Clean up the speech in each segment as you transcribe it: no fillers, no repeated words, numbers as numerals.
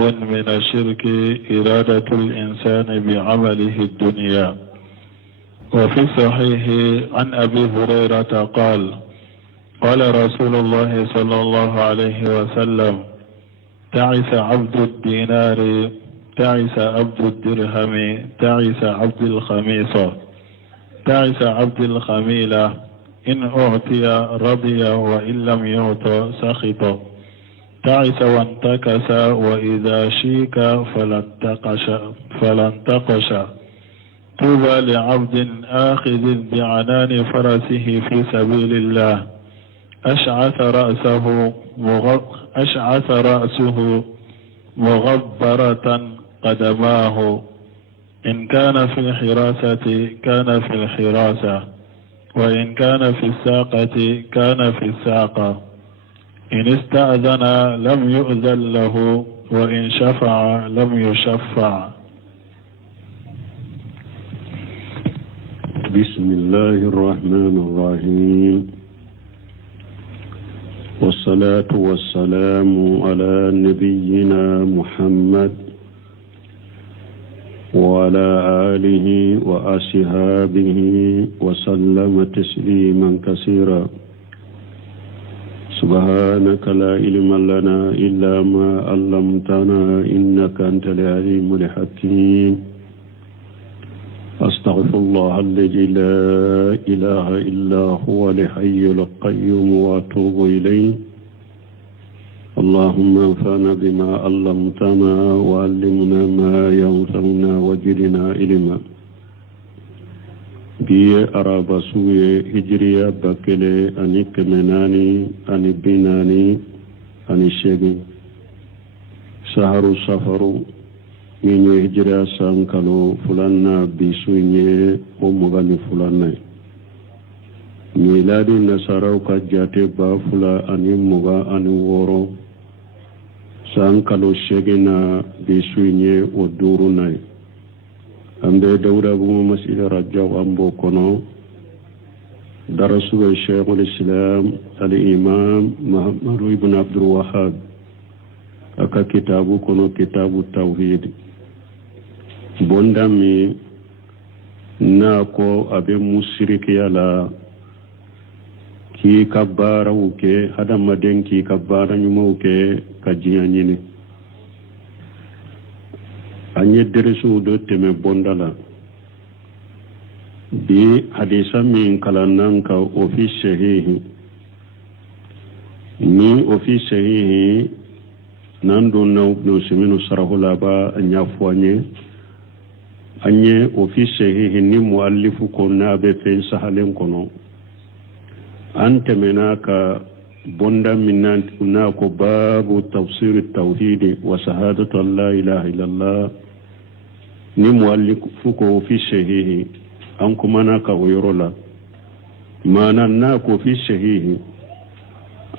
من الشرك إرادة الإنسان بعمله الدنيا. وفي الصحيح عن أبي هريرة قال قال رسول الله صلى الله عليه وسلم تعس عبد الدينار تعس عبد الدرهم تعس عبد الخميصة تعس عبد الخميلة إن أعطي رضي وإن لم يعط سخط تعس وانتكس وإذا شيك فلانتقش طوبى لعبد آخذ بعنان فرسه في سبيل الله أشعث رأسه مغبرة قدماه إن كان في الحراسة كان في الحراسة وإن كان في الساقة كان في الساقة إن استأذن لم يؤذن له وإن شفع لم يشفع. بسم الله الرحمن الرحيم والصلاة والسلام على نبينا محمد وعلى آله وأصحابه وسلم تسليما كثيرا. سبحانك لا علم لنا إلا ما علمتنا إنك أنت العليم الحكيم. أستغفر الله الذي لا إله إلا هو الحي القيوم وأتوب إليه. اللهم انفعنا بما علمتنا وعلمنا ما ينفعنا وزدنا علما. بي أرابا سوي هجريا بكلي أني كمناني أني بناني أني شيخي سهر سفر من هجريا سانكالو فلانا بسويني ومغاني فلانا ميلادي نصارو كجاتي بافلا أني مغا أني وورو سانكالو شيخنا بسويني ودوروناي. ambe dawda bu masila rajaw ambo kono darasu Sheikh al-Islam al-Imam Muhammad ibn Abdul Wahhab aka kitabu kono kitabu tawhid bondami nako abe mushriki yala ki kabara uke hadama den ki kabara nyumo uke kajiyanyini anye deresu do teme bondala bi hadisa min kalanan ka office sahihi ni office sahihi nan do no siminu sarahula ba anya fwanye anye office sahihi ni muallifu ko na be fe sahalen kono ante menaka bonda minan na ko babu tafsir at-tauhid wa shahadatu la ilaha illallah ni muallifu ko fi sahihi an kuma na ka oyorola mana na ko fi sahihi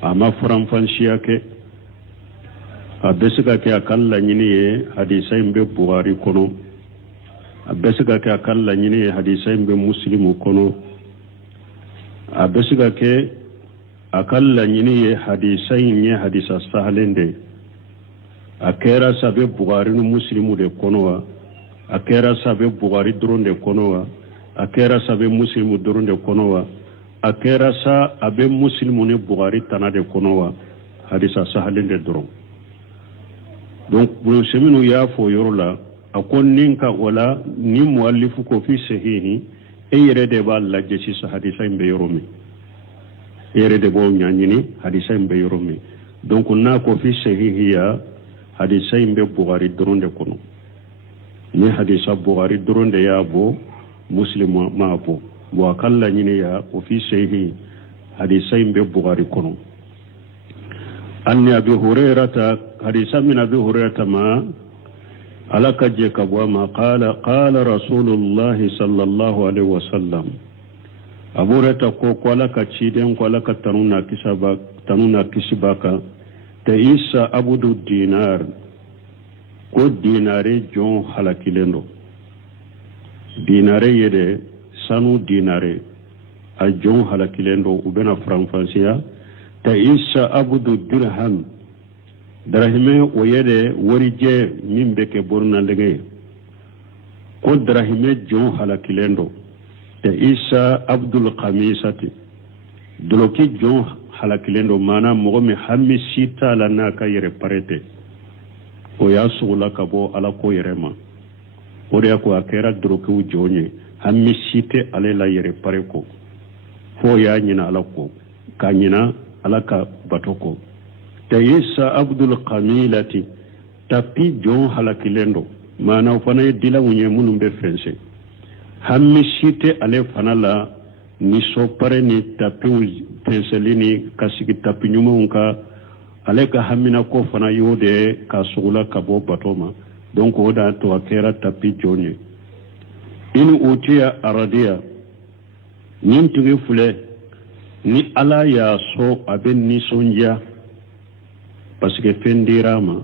amma faran shiyake abesiga ke akalla nyini ye hadisai mbe Bukhari kono abesiga ke akalla nyini ye hadisai mbe Muslim kono abesiga ke akalla nyini ye hadisai nye hadisa sahalende akera sabe Bukhari no Muslimu de kono wa akera sabe Bukhari dronde kono wa akera sabe Muslimu dronde kono wa akera sa abe Muslimu ne Bukhari tanade kono wa hadisa sahalende dron. donc bu seminu ya fo yorola akon ninka wala ni muallifu ko fi sahihi e yere de ba la jesi sa hadisa mbe yoromi yere de bo nyanyini hadisa mbe yoromi donc na ko fi sahihi ya hadisa mbe Bukhari dronde kono ni hadisa Bukhari dronde ya bo Muslim ma bo bo akalla nyini ya ko fi sahihi hadisa mbe Bukhari kono. anni Abi Hurairata hadisa min Abi Hurairata ma alaka je kabwa ma qala Rasulullah sallallahu alaihi wasallam. Abu Hurairata ko alaka ciden ko alaka tanuna kisibaka ta isa abudu dinar ko dinare jon halakilendo dinare yede sanu dinare a jon halakilendo ubena franfansiya ta isa abudu dirham darahime o yede wori je min be ke borna lege ko darahime jon halakilendo te isa abdul khamisati doloki jon halakilendo mana mogo mi hammi sita la na ka yere parete o ya sugula ka bo ala ko yere ma o de ko akera doloki jonye hammi site ale la yere pare ko fo ya nyina ala ko ka nyina ala ka batoko te isa abdul kamilati tapi jon halakilendo mana fana dila munye munum be fense hammi site ale fana la ni so pare ni tapi penselini kasigi tapi nyuma unka ale ka hamina ko fana yode ka sugula ka bo batoma donc oda to akera tapi jonye in utiya aradia nin tugi fule ni ala ya so aben ni sonja parce que fendirama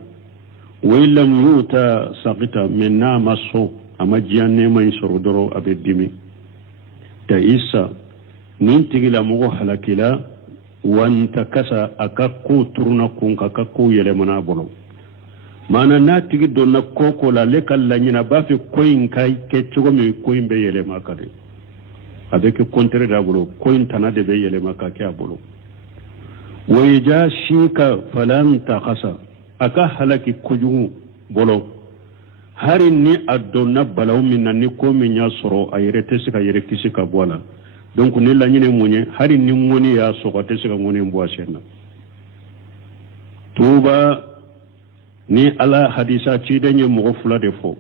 wailam yuta saqita minna maso ama jianne may sorodoro abe dimi ta isa nin tigi la mogo halakila wanta kasa akakku turuna kun kakku yele mana bolo mana na tigi donna koko la lekal la nyina ba fi koyin kai ke chugo mi koyin be yele makade avec contre da bolo koyin tanade be yele makake abolo wayja shika falan takhasa aka halaki kujugu bolo harin ni adonna balaw minna ni ko min ya soro ayere tesika yere kisika bola donc ni la nyine munye harin ni ngoni ya soko tesika ngoni mbo sena tuba ni ala hadisa ci denye mo fula de fo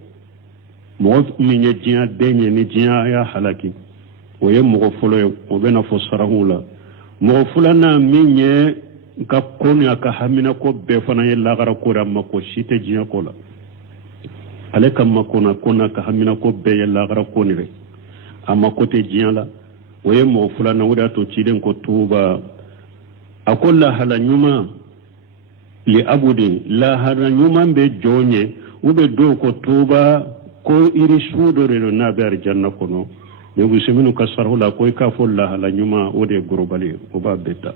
mo minye jiya denye ni jiya ya halaki o ye mo fulo o bena fo sarahula mo fula na minye ka konya ka hamina ko be fana ye lagara ko ramma ko shite jiya ko la ale kam makona kona ka hamina ko be ye lagara ko ni re amma ko te jiya la o ye mo fula na wada to ci den ko tuba akolla hala nyuma li abudi la hara nyuman be jonye ube do ko tuba ko iri sudore no nabe arjanna kono yogu seminu kasarhu la ko ka fo la hala nyuma ode gorobali o ba beta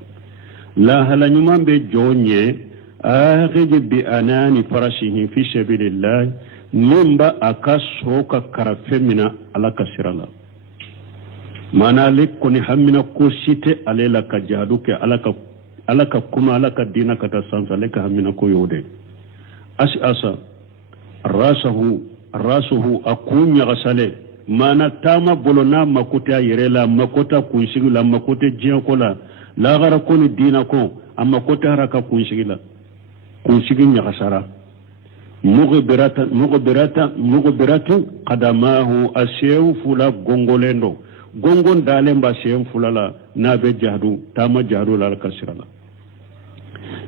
la hala nyuman be jonye akhij bi anani farashihi fi sabilillah nimba akaso ka karafemina ala kasirala mana lekko ni hamina ko site alela ka jaduke alaka kuma alaka dina kata sansa leka hamina ko yode asa rasuhu akunya gasale mana tama bolona makota yerela makota kunshigila makota jiakola la gara ko ni dina ko amma kota haraka kunshigila kunshigin gasara mughbiratan qadamahu ashew fula gongolendo gongon dalemba shem fulala nabe jahdu tama jahdu la kasirala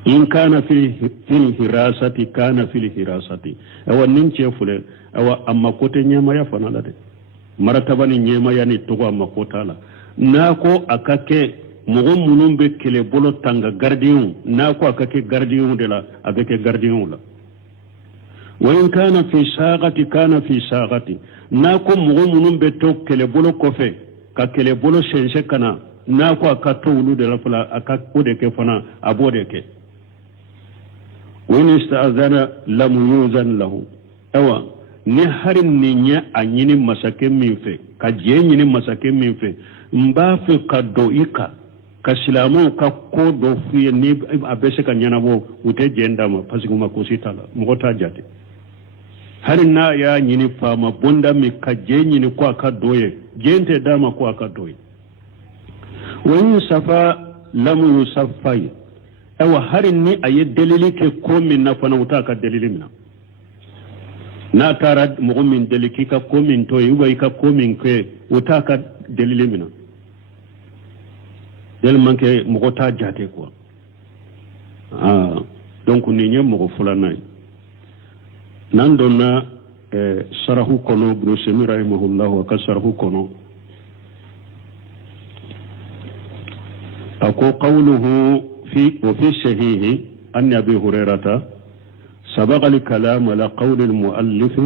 in kana fil hirasati kana fil hirasati awa ninche fule awa amma kote nyema ya fanala de maratabani nyema ya ni togo amma kotala nako akake mugo munumbe kele bolo tanga gardien nako akake gardien de la avec gardien la wa in kana fi sagati kana fi sagati nako mugo munumbe to kele bolo kofe ka kele bolo shense kana nako akato ulu de la fala akakode ke fana abode ke wani ista'azana lam yuzan lahu awa ni harin ninya anyini masake minfe ka je nyini masake minfe mba fe ka doika ka silamu ka ko do fiye ni abese ka nyana bo ute jenda ma pasiku makositala mugota jate harin na ya nyini fama bonda mi ka je nyini kwa ka doye gente dama kwa ka doye wani safa lam yusaffai awa harin ni ayi dalili ke komin na fana wuta ka dalili mina na tara mu'min daliki ka komin to yi ka komin ke wuta ka dalili mina del manke mugo ta jate ko donc ni nye mugo fulana nan donna sarahu kono ibn Sami rahimahullah wa ka sarahu kono ako qawluhu وفي الصحيح أن أبي هريرة سبق الكلام على قول المؤلف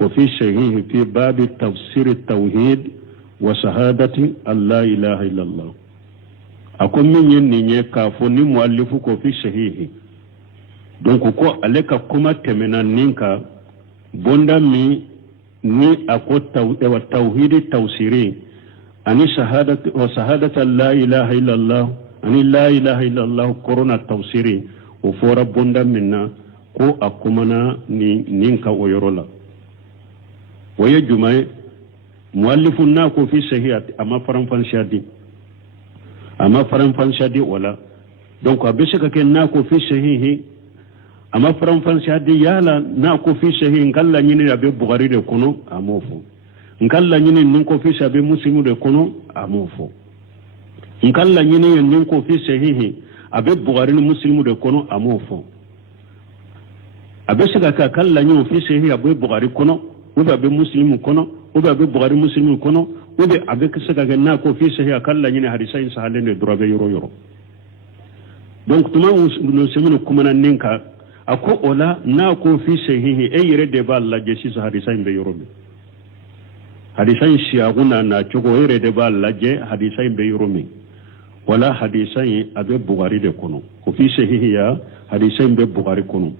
وفي الصحيح في باب تفسير التوحيد وشهادة أن لا إله إلا الله أكون من يني كافوني مؤلفك في الصحيح donc ko ale ka kuma temena ninka bonda mi ni ako tawhidi tawsiri ani shahadata la ilaha illallah ani la ilaha illallah korona tawsiri o fora bonda minna ko akumana ni ninka o yorola waye jumai muallifun na ko fi sahihati amma faran fanshadi wala donc abisha ka ken na ko fi sahihi amma faran fanshadi yala na ko fi sahihi ngalla nyini abe bukhari de kono amofo ngalla nyini nin ko fi sabe muslimu de kono amofo ngalla nyini nin ko fi sahihi abe bukhari ni muslimu de kono amofo abisha ka kalla nyini fi sahihi abe bukhari kono ou abe muslimu kono ou abe bukhari muslimu kono ou abe kisa ka na ko fi sahihi kalla nyini hadisa in sahalen de drobe yoro donc tuma no semino kumana ninka ako ola na ko fi sahihi e yere de ba Allah je shi hadisa in be yorobe hadisa in shiaguna na chogo yere de ba Allah je hadisa in be yorobe wala hadisa in abe bukhari de kono ko fi sahihi ya hadisa in be bukhari kono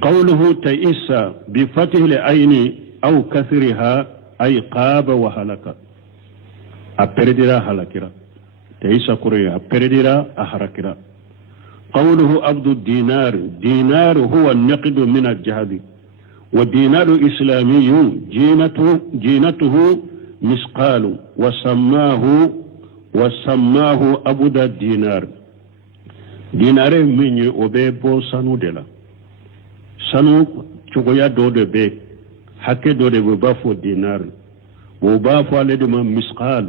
qawluhu ta'issa bi fathi al-ayn aw kasriha ay qaba wa halaka aperdira halakira ta'issa kure aperdira harakira قوله عبد الدينار دينار هو النقد من الذهب والدينار إسلامي جينته مسقال وسماه عبد الدينار دينار من أبيبو سانو دلا سانو تشوكويا دودو بي حكي دودو ببافو دينار وبافو على دما مسقال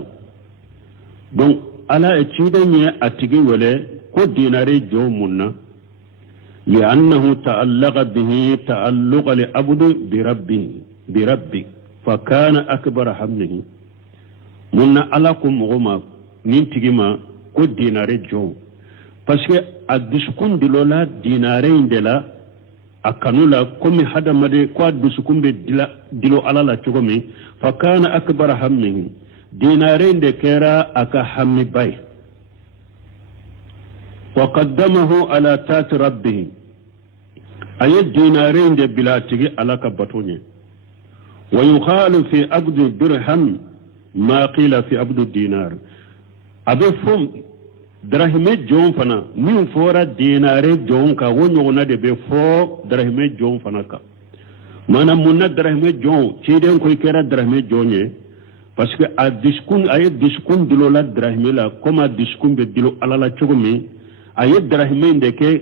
دون على اتشيدني أتيجي ولا ko dinare jomunna li annahu ta'allaqa bihi ta'alluqa li abdu bi rabbi fa kana akbar hamlihi munna alakum goma nin tigima ko dinare jo parce que adisukun dilola dinare indela akanula komi hadamade ko adisukun be dilo alala chogomi fa kana akbar hamlihi dinare inde kera aka hammi bay وقدمه على تات ربه أي الدينارين دي بلاتي على كبتوني ويقال في عبد الدرهم ما قيل في عبد الدينار أبي فم درهمي جون فنا من فورا ديناري جون كا ونيونا دي بفو درهمي جون فنا كا مانا منا درهمي جون تيدين كوي كيرا درهمي جوني parce que a diskun dilo la drahmi la comme a diskun be dilo alala chogomi aye drahmi ndeke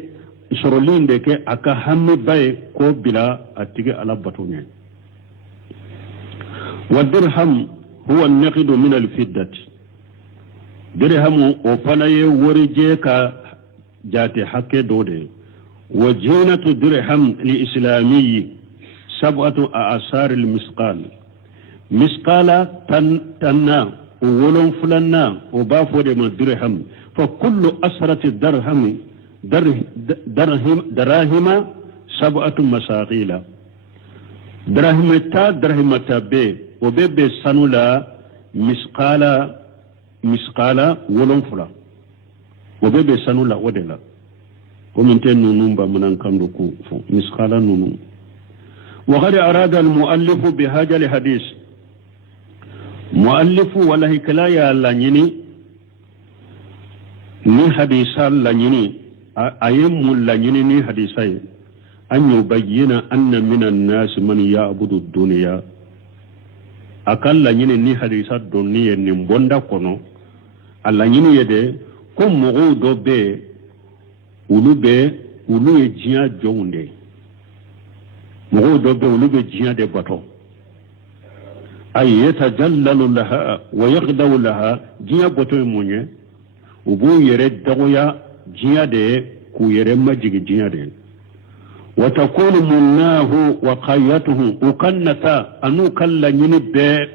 soroli ndeke aka hammi baye ko bila atige ala batonya wa dirham huwa an-naqid min al-fiddati dirhamu o fanaye worije ka jate hakke dode wa jinatu dirham li islamiyyi sab'atu a'sar al-misqal misqala tanna ولون فلنا وبافو دي من درهم فكل أسرة دراهم 7 مساقيل دراهم تا بي وبيبي سنولا مسقالا ولون فلا وبيبي سنولا ودلا ومن تنو منان كندوكو مسقالا نونو وقد أراد المؤلف بهذا الحديث مؤلف ولا هكلايا لانيني ni hadisa lanyini ayemu lanyini ni hadisai an yubayyana anna minan nas man ya'budu dunya akal lanyini ni hadisa donni ni bonda kono alanyini yede ko mogo do be ulu e jiya jonde mogo do be ulu be jiya de bato ay yatajallalu laha wa yaghdaw laha jiya bato munye ubu yere dagoya jiya de ku yere majigi jiya de wa takunu munnahu wa qayatuhu ukannata anu kalla nyini be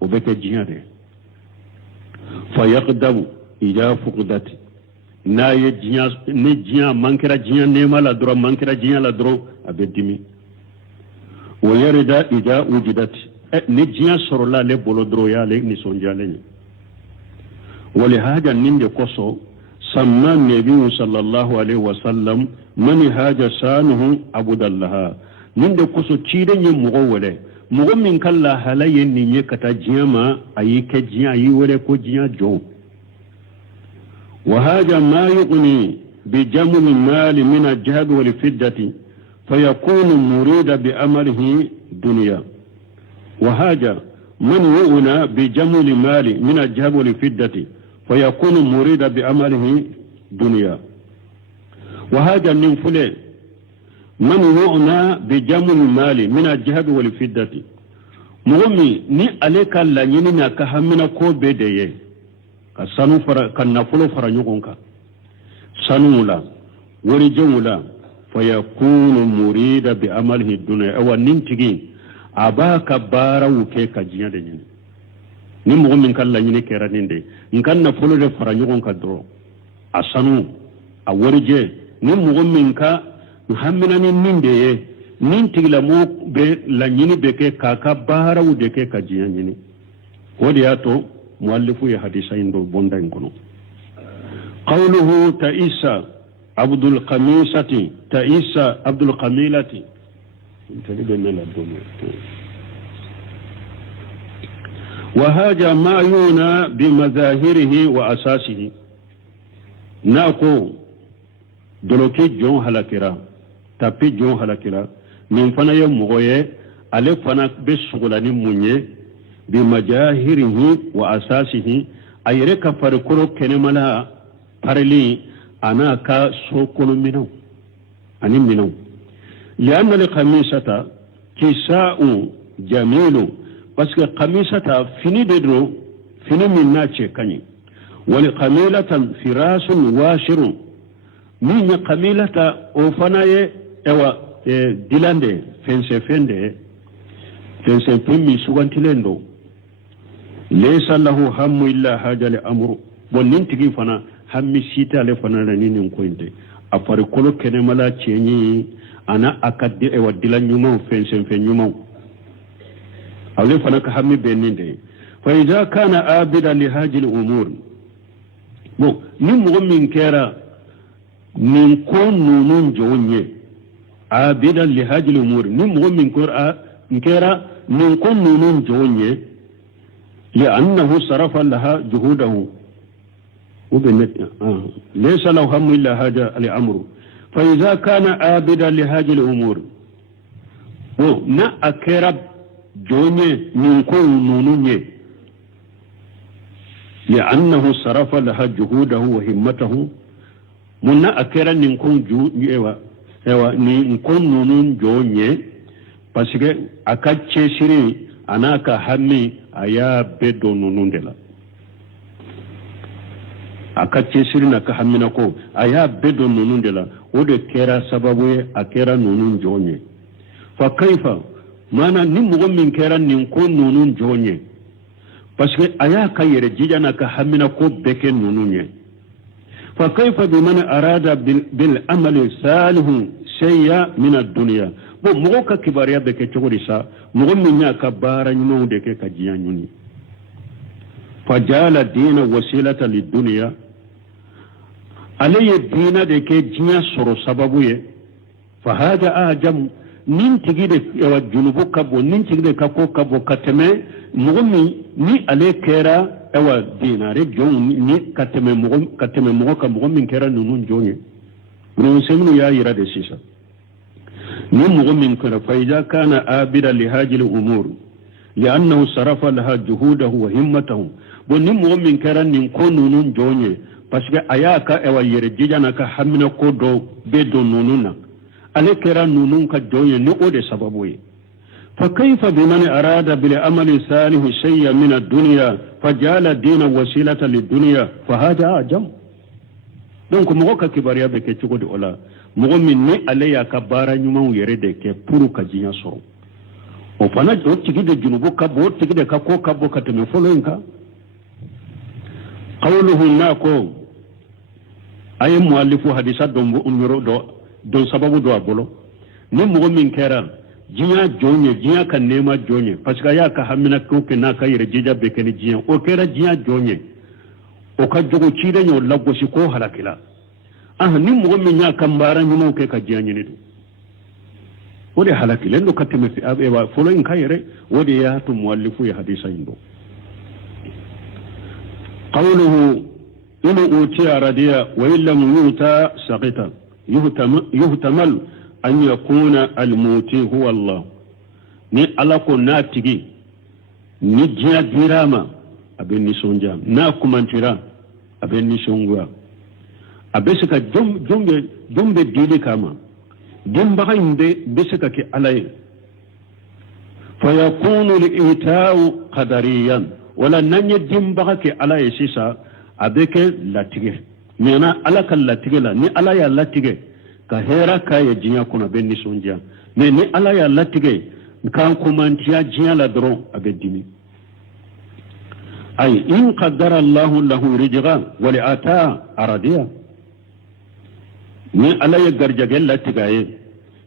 ubeke jiya de fa yaqdamu ija fuqdati na ye jiya ne jiya mankira jiya ne mala dro mankira jiya la dro abedimi wa yarida ija ujidati ne jiya sorola le bolo dro ya le ni sonjale ni ولهذا نند قصو سمى النبي صلى الله عليه وسلم mani haja sanuhu abudallaha ninde kuso ciden ye mogo wele mogo min kalla halaye ni ye kata jiyama ayi ke jiya ayi wele ko jiya jo wa haja ma yughni bi jamul mal min al-jahd wal fiddati fayakunu murida bi amalihi dunya wa haja man yughna bi jamul mal min al-jahd wal fiddati fayakunu murida bi amalihi dunya wa haja min fule man yu'na bi jamul mali min al-jahd wal fiddati mugumi ni aleka la nyini na ka hamina ko bedeye ka sanu fara kan nafulo fara nyugonka sanu la wori jumla fa yakunu murida bi amalihi dunya awa nintigi abaka bara wuke ka jinya de nyini ni mugumi kan la nyini kera ninde nkan nafulo de fara nyugonka dro asanu a wori je ni mugumi ka hamina ni ninde ye nin tigla mo be la nyini be ke kaka bara wude ke ka jinya nyini wodi yato muallifu ya hadisa indo bonda ngono qawluhu ta'isa abdul qamisati ta'isa abdul qamilati intalibe mela domo wa haja ma yuna bi madahirihi wa asasihi nako doloke jon halakira tapi jon halakira min fana ye mogoye ale fana be sugulani munye bi majahirihi wa asasihi ayre ka farikoro kenemala parli ana ka sokono minaw ani minaw lianna li khamisata kisa'u jamilu parce que khamisata fini de dro fini minna che kani wal qamilatan firasun washirun min qamilata o fana ye ewa dilande fense pimmi sugantilendo laysa lahu hammu illa haja li amru bonnin tigi fana hammi sita le fana la ninin kointe afari kolo kene mala chenyi ana akadde ewa dilan nyuma fense nyuma awle fana ka hammi beninde fa idha kana abida li haji al umur bon ni mo min kera min ko nunun jonye عابدا لهذه الأمور نمو من قرآن كرا من كل نون جوني لأنه صرف لها جهوده ليس له هم إلا هذا الأمر فإذا كان عابدا لهذه الأمور نا أكرا جوني من كل نون لأنه صرف لها جهوده وهمته من أكرا من كل جوني ewa ni nkon nunun jonye parce que akache siri anaka hammi aya bedo nunun dela akache siri naka hammina ko aya bedo nunun dela ode kera sababu ye akera nunun jonye fa kaifa mana ni mugo min kera ni nkon nunun jonye parce que aya kayere jijana ka hammina ko beke nunun ye فكيف بمن أراد بالعمل الصالح شيئا من الدنيا موكا كباريا بك تشغريسا مغمنا كبارا نمودك كجيانيوني فجعل الدين وسيلة للدنيا علي الدين دك جيا سورو سببويه فهذا أعجم نين تجد الجنوب كبو نين تجد كاكو كبو كتمي مغمي ني علي كيرا ewa dinare jon ni kateme mogo ka mogo min kera nunun jonye nunun seminu ya yira de sisa ni mogo min kera fa idha kana abida li hajil umur li'annahu sarafa laha juhudahu wa himmatahu bon ni mogo min kera nin ko nunun jonye parce que ayaka ewa yere jijana ka hamina ko do be do nununa ale kera nunun ka jonye ni ode sababu ye فكيف بمن أراد بالعمل الصالح شيئا من الدنيا فجعل الدين وسيلة للدنيا فهذا أعجم donc mogo ka kibariya be ke cogo de ola mogo min ni ale ya ka baara ɲumanw yɛrɛ de kɛ pour ka diɲɛ sɔrɔ o fana o tigi de junubu ka bon o tigi de ka ko ka bon ka tɛmɛ fɔlɔ in kan qawluhu na ko a ye muallifu hadisa don sababu dɔ a bolo ni mogo min kɛra jinya jonye jinya ka nema jonye parce que ya ka hamina ko ke na ka yere jija be ken jinya o kera jinya jonye o ka jogo chide nyo lagosi ko halakila ni mo min ya kambara nyino ke ka jiya nyini wode halaki lendo katime fi abe wa folo in kayre wode ya to muallifu ya hadisa indo qawluhu in utiya radiya wa illam yuta saqita yuhtamal an yakuna al-muti huwa Allah ni ala ko natigi ni jiya dirama abin ni sonja na kumantira abin ni songwa abesika jombe dili kama dimba inde besika ke alay fa yakunu al-ita'u qadariyan wala nanye dimba ke alay sisa abeke latige nena alaka latige la ni alaya latige ka hera ka ya jinya kuna ben ni sonja ne ni alaya latige kan kumantiya jinya la dron abedimi ay in qaddara Allah lahu rijgan wa li'ata aradiya ni alaya garjage latigaye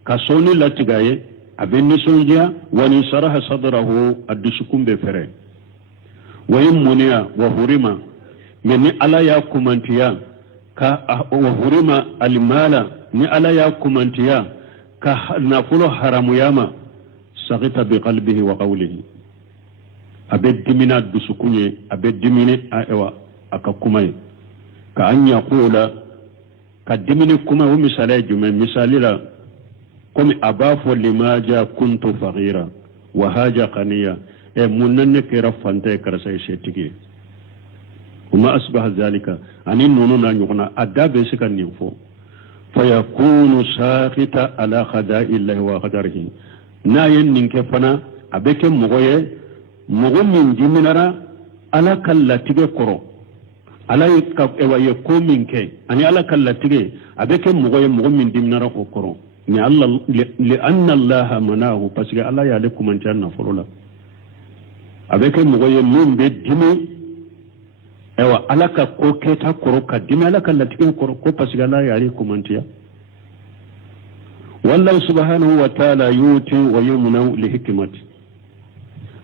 ka soni latigaye abin ni sonja wani saraha sadrahu addishukum be fere wa muniya wa hurima ni alaya kumantiya ka wa hurima almala ni alaya kumantiya ka nafulo haramu yama sagita bi qalbihi wa qawlihi abeddimina dusukunye abeddimine aewa akakumay ka an yaqula kaddimini kuma wa misale jume misalila komi abafo limaja kuntu faghira wa haja qaniya munanne kera fante karasa shetigi kuma asbaha zalika anin nono na nyukuna adabe sikan ninfo fayakunu sakhita ala khada'i illahi wa qadarihi na yen ninke fana abeke mogoye mogo min diminara ala kallatige koro ala ka ewaye ko minke ani ala kallatige abeke mogoye mogo min diminara ko koro ni allah li anna allah manahu pasga ala ya le kumantanna forola abeke mogoye min be dimi ewa alaka ko keta koro ka dimi alaka latige koro ko pasga ala ya le kumantiya wallahu subhanahu wa ta'ala yuti wa yumna li hikmati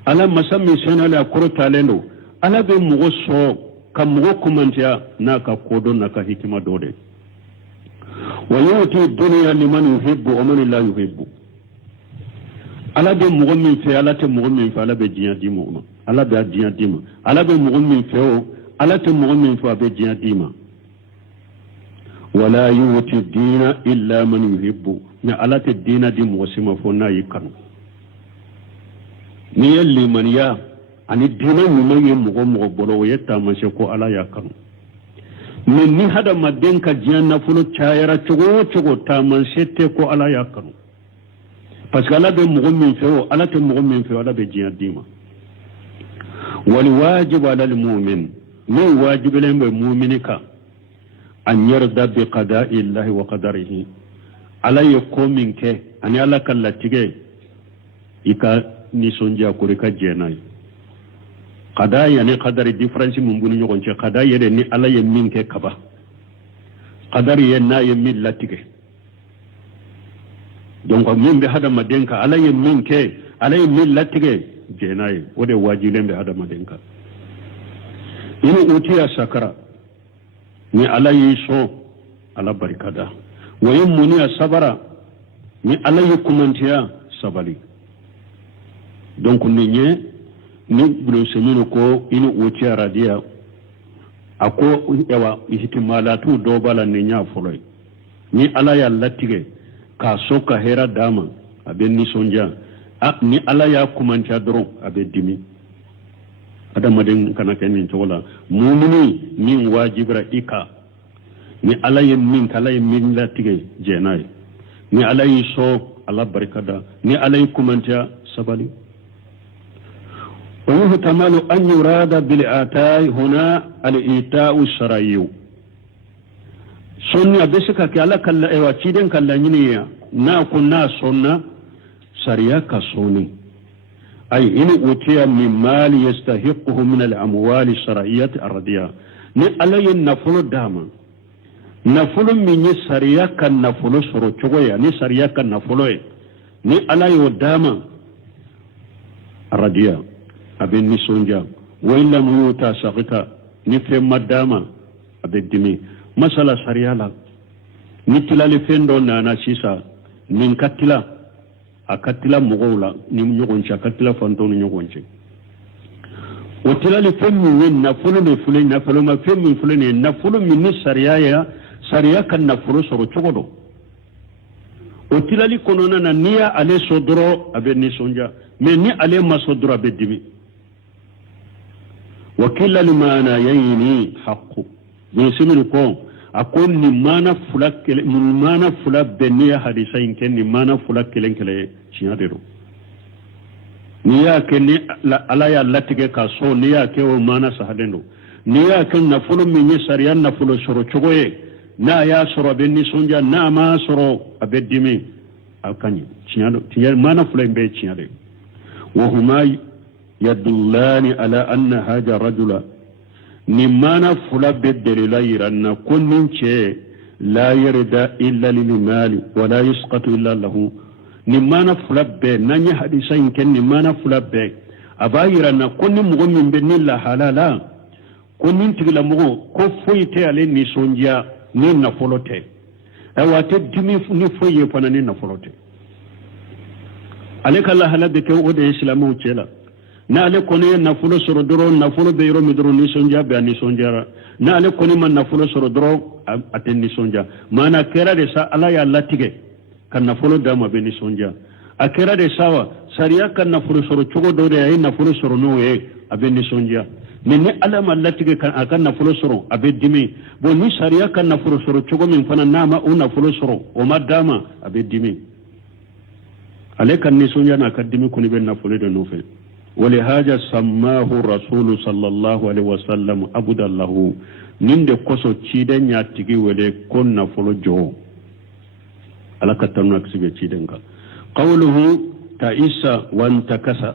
ala masami sena la koro talendo ala be mugo so kam mugo kumantiya naka kodo naka hikima dode wa yuti dunya liman yuhibbu wa man la yuhibbu ala be mugo min fe ala te mugo min fe ala be jiya dimo ala be jiya dimo ala be mugo min fe o ala te mugo min fe be jiya dima wala yuti dina illa man yuhibbu na ala te dina dimo wasima fo na yikanu ni yalli man ya ani dina nyuma ye mugo bolo yetta man se ko ala yakanu men ni hada madden ka jiyanna fulo chayara chogo ta man sette ko ala yakanu parce que ala be mugo min feo ala te mugo min feo ala be jiyan dima wal wajib ala al mu'min ni wajib lembe mu'minika an yarda bi qada'i llahi wa qadarihi ala yakumin ke ani ala kallatige ika ni sonja kuri ka jenay qada yani qadari difference mun bunu nyogon ci qada yede ni ala ye min ke kaba qadari ye na ye min latige donc min be hada madenka ala ye min ke ala ye min latige jenay wode wajilen be hada madenka ini utiya sakara ni ala yi so ala barikada wayin muniya sabara ni ala yi kumantiya sabali donc ni bulo semino ko ina wuciya radiya ako yawa ihtimalatu do bala ne nya foloy ni ala ya latige ka soka hera dama aben ni sonja ni ala ya kumanta doro abe dimi adama den kana kenin tola mu'mini min wajibra ika ni ala ya min kala ya min latige jenay ni ala yi so ala barkada ni ala yi kumanta sabali ويحتمل أن يراد بالآتاء هنا الإيتاء الشرعي سنة بسكا كالا كالا ايوا تشيدن كالا نينيا نا كنا سنة شريعة كسوني أي إن أوتي من مال يستحقه من الأموال الشرعية الرديئة ni alaye nafolo dama nafolo minye sariya kan nafolo soro chogoya ni sariya kan nafolo ni alaye dama radiya abin ni sonja wa illa muta saqita ni fe madama abedimi masala sariya la ni tilali fendo nana sisa min katila akatila mogola ni nyogonche akatila fantonu nyogonche o tilali femmi wen nafolo ne fule nafolo ma femmi fule ne nafolo min ni sariya kan nafolo soro cogodo o tilali konona na niya ale sodoro abe ni sonja me ni ale masodoro abe dimi wa killa limana yayni haqqu ni simin ko akon ni mana fula beniya hadisa inken ni mana fula kele chiadero ni ya ke ni ala ya latige ka so ni ya ke o mana sahadendo ni ya ke na fulo minni sariya na fulo soro chogoye na ya soro benni sonja na ma soro abeddimi alkanyi chiado tiyar mana fula be chiade wa huma yadullani ala anna haja rajula ni mana fula beddere la yiranna kunnin ce la yarda illa lil mali wa la yasqatu illa lahu ni mana fula be nanya hadisa inken ni mana fula be abayiranna kunnin mugo min be ni la halala kunnin tigla mugo ko foyite ale ni sonja ni na folote awate dimi ni foye fana ni na folote ale kala halade ke o de islamu cela na ale kone nafulo soro doro nafulo be yoro midoro ni sonja be ani sonjara na ale kone man nafulo soro doro aten ni sonja mana kera de sa ala ya latige kan nafulo dama be ni sonja akera de sawa sariya kan nafulo soro chogo do de ay nafulo soro no e abe ni sonja minne ala ma latige kan akan nafulo soro abe dimi bo ni sariya kan nafulo soro chogo min fana nama o nafulo soro o madama abe dimi ale kan ni sonja na kadimi kuni be nafulo de no fe ولهذا سماه الرسول صلى الله عليه وسلم عبد الله نند كوسو تشيدن ياتيغي ولي كنا فلو جو على كتنو اكسبي تشيدنكا قوله تعيسى وانتكسى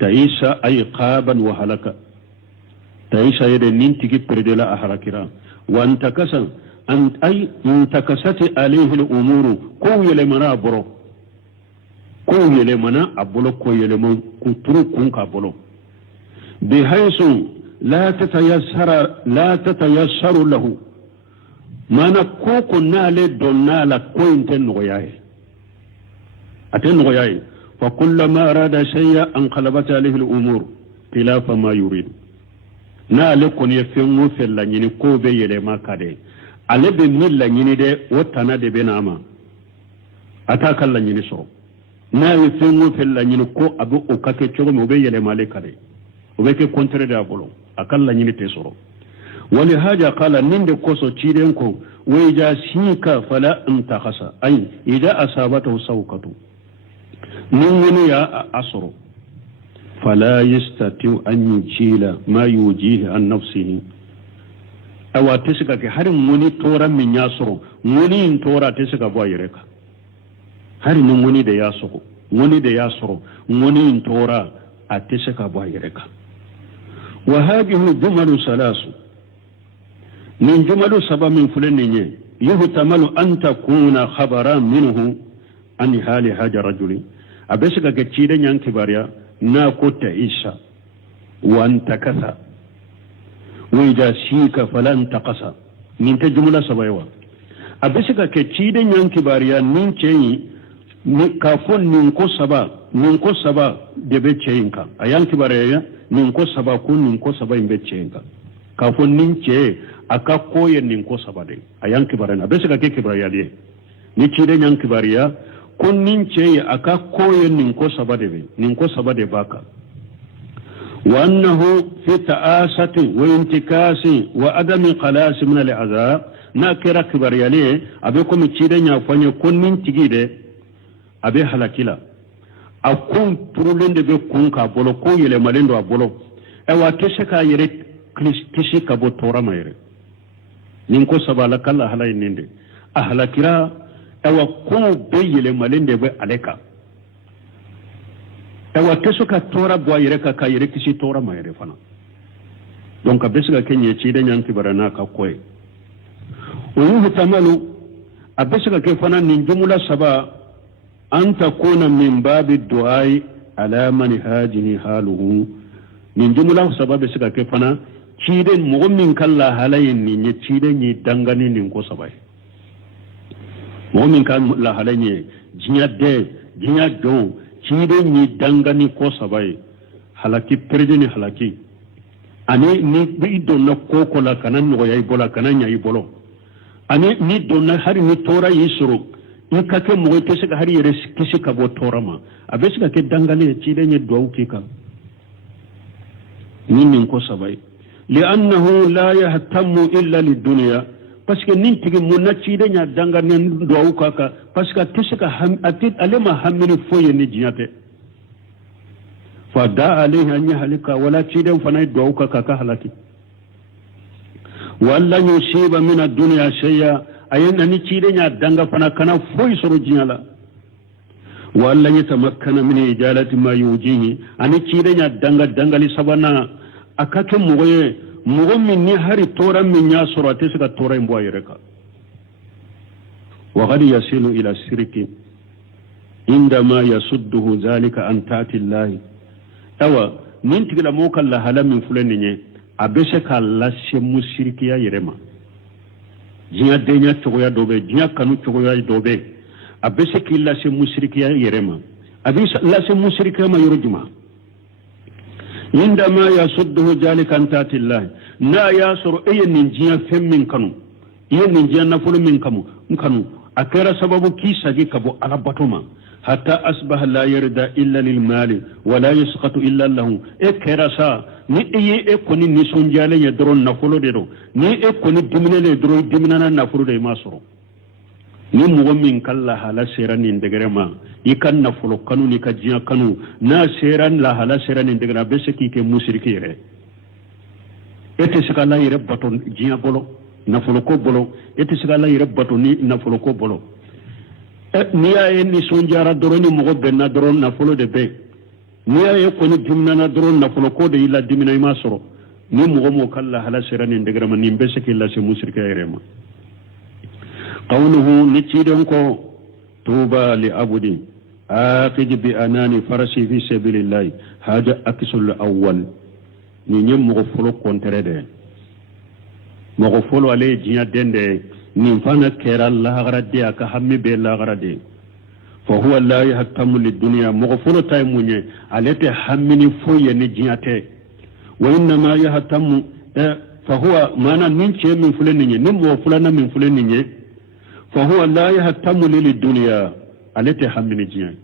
تعيسى اي قابا وهلك تعيسى يد ننتيغي بردلا احركرا وانتكسى انت اي انتكست عليه الامور كو يلمنا برو ko yele mana abolo ko yele mo kuturu kun ka bolo bi haythu la tatayassaru lahu mana ko nale donnala ko inten no yaye aten no yaye fa kullama arada shay'a an qalabat alayhi al-umur khilafa ma yurid nale ko ne fengo fella nyini ko be yele makade ale be milla nyini de wotana de benama ataka la nyini so na yi fengo fella nyini ko abu o kake chogo mo be yele male kare o be ke contre da bolo akalla nyini te soro wali haja qala ninde koso ciiden ko wayja sika fala intakhasa ay ida asabatu sawqatu min wani ya asro fala yastati an yujila ma yujihi an nafsihi awa tisika ke harin muni tora min yasro muni in tora tisika bo yireka hari nun wani da ya soro wani da ya soro wani in tora a tisaka ba yireka wa hadhihi jumalu salasu min jumalu saba min fulani ne yuhtamalu an takuna khabaran minhu an hali haja rajuli abesa ga ciden yanki bariya na ko ta isa wa anta kasa wa ida shika falan taqasa min ta jumla sabaywa abesa ga ciden yanki bariya min ceyi ni kafon nin ko saba de be ceyinka ayan kibareya nin ko saba in be ceyinka kafon nin ce aka koyen nin ko saba de ayan kibarena be sika ke kibaraya de ni cide nyan kibariya kun nin ce aka koyen nin ko saba de baka wa annahu fi ta'asati wa intikasi wa adami khalas min al-azab na kira kibariya le abe ko mi cide nya fanya kun nin tigide abe halakila akun turulende be kun ka bolo ko yele malendo a bolo e wa kese ka yere kisi ka bo tora mayre nin ko sabala kala halay ninde a halakira e wa ko be yele malende be aleka e wa kese ka tora bo yere ka yere kisi tora mayre fana donc abesiga kenye ci de nyanti barana ka koy o yuhtamalu abesiga ke fana nin jumla saba أن تكون من باب الدعاء على من هاجه حاله من جملة سبب سكا كيفنا تشيدن مغمين كلا هلاين ني تشيدن ني دنغاني نينكو سباي momin kan la halanye jinya de jinya don cide ni dangani ko sabai halaki perdeni halaki ani ni bi don na ko la kanan no yayi bola kanan yayi bolo ani ni don na hari ni tora yisuru in ka ke mo ke se hari yere kisi ka bo torama abesi ka ke dangane cide ni do ka min ko sabai li'annahu la yahtammu illa lid-dunya parce que nin tigi munna cide nya dangane do ka parce que kisi ka atit alema hamini foye ni jiyate fada alaihi an yahlika wala ciden fanai do ka halaki walla yusiba min ad-dunya shay'a ayna ni ciden nya danga fana kana foyi soro jiyala walla yatamakkana min ijalati ma yujihi ani ciden nya dangali sabana akake mugoye mugo min ni hari tora min ya soro atesika tora imbo ayereka wa qad yasilu ila shirki indama yasudduhu zalika an taati llahi awa nin tigila mo kala hala min fulani nye abese kala se musirikiya yerema jinya denya chogoya dobe jinya kanu chogoya dobe abese kila se musirikiya yerema abisa la se musirikiya ma yorojuma indama yasudduhu zalika an taati llahi na yasuru ayen nin jinya femmin kanu yen nin jinya nafulu min kanu akera sababu kisa gi kabo alabatoma hatta asbaha la yarda illa lil mali wa la yasqatu illa lahu ekera sa ni eye koni ni sonjale ya doron nafulo de do ni koni diminele doro diminana nafulo de masoro ni mugo min kala hala seran ni ndegerema ikan nafulo kanu ni kajiya kanu na seran la hala seran ni ndegera beseki ke musiriki yere ete sakala yere baton jiya bolo nafulo ko bolo ete sakala yere baton ni nafulo ko bolo ni ya ni sonjara doro ni mugo benna doro nafulo de be ni ya koni dimnana doro nafulo ko de ila dimina ima soro ni mugo mo kala hala seran ni ndegera ni beseki la se musiriki yere ma qawluhu nicidon ko tuba li abudi aqid bi anani farasi fi sabilillah hada akisul awwal ni nyem mo folo kontere de mo folo ale jinya dende ni fana kera la garade aka hammi be la garade fa huwa la yahtamu lid dunya mo folo tay munye alete hammini foye ni jinyate wa inna ma yahtamu fa huwa mana min che min fulani ni mo fulana min fulani ni فهو لا يهتم للدنيا التي حمل جيان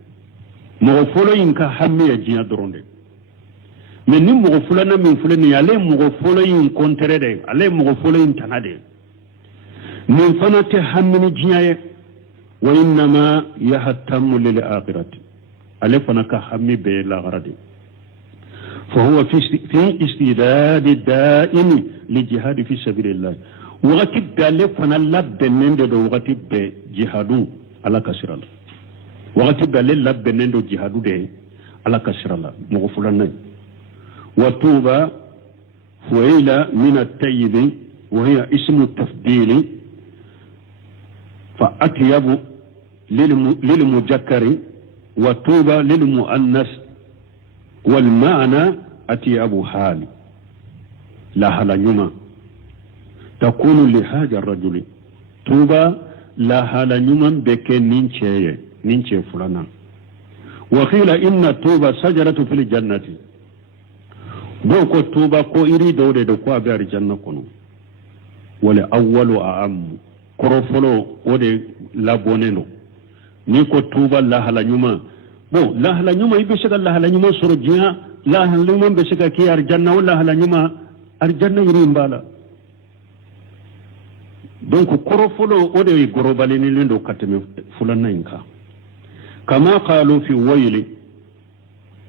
مغفولين كحمي جيان درونde من ني مغفولنا من فلان يالي مغفولين كونتريد علي مغفولين تنادي من فنات حمل جيان وانما يهتم للاخره علي فنك حمي بالاغرد فهو في استعداد دائم للجهاد في سبيل الله وقت بالله فنا لبنن دو وقت بجهادو على كسر الله وقت بالله لبنن دو جهادو ده على كسر الله مغفلنا وتوبة فويلة من التيب وهي اسم التفضيل فأطيب للمذكر وتوبة للمؤنث والمعنى أطيب حال لا حال يوم تكون لهذا الرجل توبا لا حال نيمان بك نينشي فلانا وقيل إن توبا شجرة في الجنة بوكو توبا كو إري دوري دو كو أبيار الجنة كنو ولا أول أعم كروفلو ودي لابونينو نيكو توبا لا حال نيمان بو لا حال نيمان يبشك لا حال نيمان سرجيها لا حال نيمان بشك كي أرجنة ولا حال نيمان أرجنة يرين بالا donc korofolo ode gorobalini lindo kateme fulana inka kama qalu fi wayli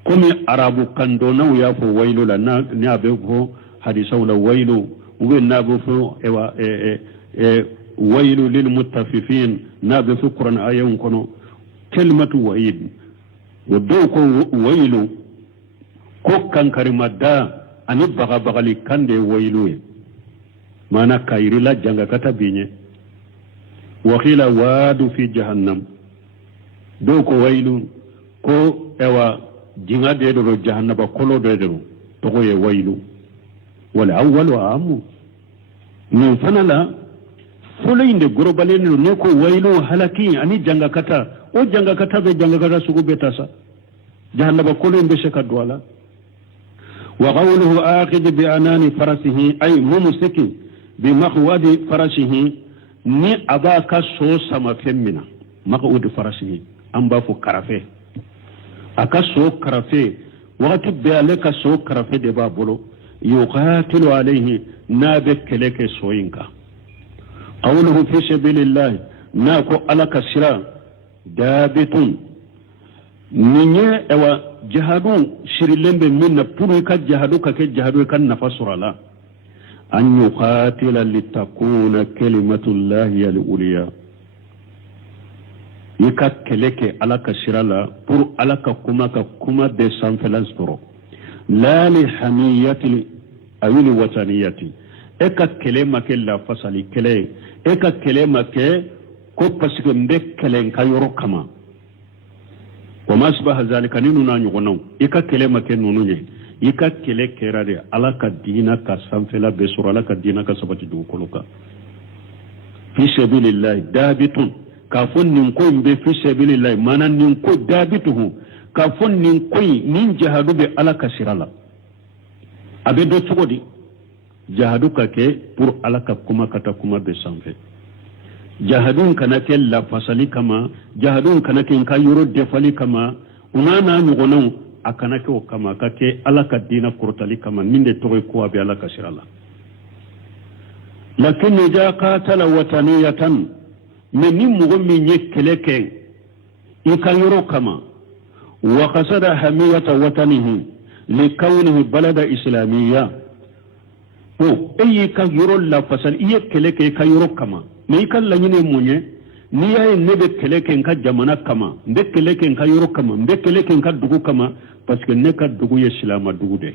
kumi arabu kandona ya fo waylu la na abe fo hadisa wala waylu ube nabo fo ewa waylu lil muttaffifin nabe fi qur'an ayun kono kalimatu wa'id wado ko waylu ko kankari madda ani bagali kande waylu mana kairi la janga kata binye wakila wadu fi jahannam do ko wailu ko ewa jinga de do jahannaba kolo de do to ko ye wailu wala awwalu amu min fanala foloyinde gorobaleni ne ko waylu halaki ani jangakata o jangakata be jangakata sugu betasa jahannaba koloyinde sheka duala wa qawluhu akhidh bi anani farasihi ay mumsiki bi makhwadi farasihi ni abaka so sama femmina makhwadi farasihi amba fu karafe aka so karafe wakati be alaka so karafe de ba bolo yuqatilu alayhi nabe keleke soyinka qawluhu fi sabilillah nako alaka sira dabitun ninye ewa jihadu shirilembe minna puru ka jihadu ka ke jihadu kan nafasurala an yuqatila litakuna kalimatullahi al-uliya yika keleke alaka sirala pour alaka kuma de sanfelans toro la li hamiyati awili wataniyati eka kelema ke la fasali kele eka kelema ke ko pasike mbe kelen kayoro kama wa masbaha zalika ninu na nyugonaw eka kelema ke nununye ika kele kerade alaka dina ka sanfela be sura alaka dina ka sabati du koloka fi sabilillah dabitun ka fon nin ko mbe fi sabilillah mana nin ko dabituhu ka fon nin koy nin jihadu be alaka sirala abe do tugodi jihadu ka ke pour alaka kuma kata kuma be sanfe jihadun kana ke la fasali kama jihadun kana ke ka yoro defali kama unana nyugonaw akana ke o kama ka ke alaka dina kurtali kama ninde toy ko abe alaka sirala lakin ja qatala wataniyatan men ni mugo min yekeleke ikayoro kama wa qasada hamiyata watanihi likawnihi balada islamiyya o ayi ka yoro la fasal yekeleke kayoro kama me kala nyine munye ni yayi nebe keleke ka jamana kama mbe keleke ka yoro kama mbe keleke ka dugu kama parce que ne ka dugu ye silama dugu de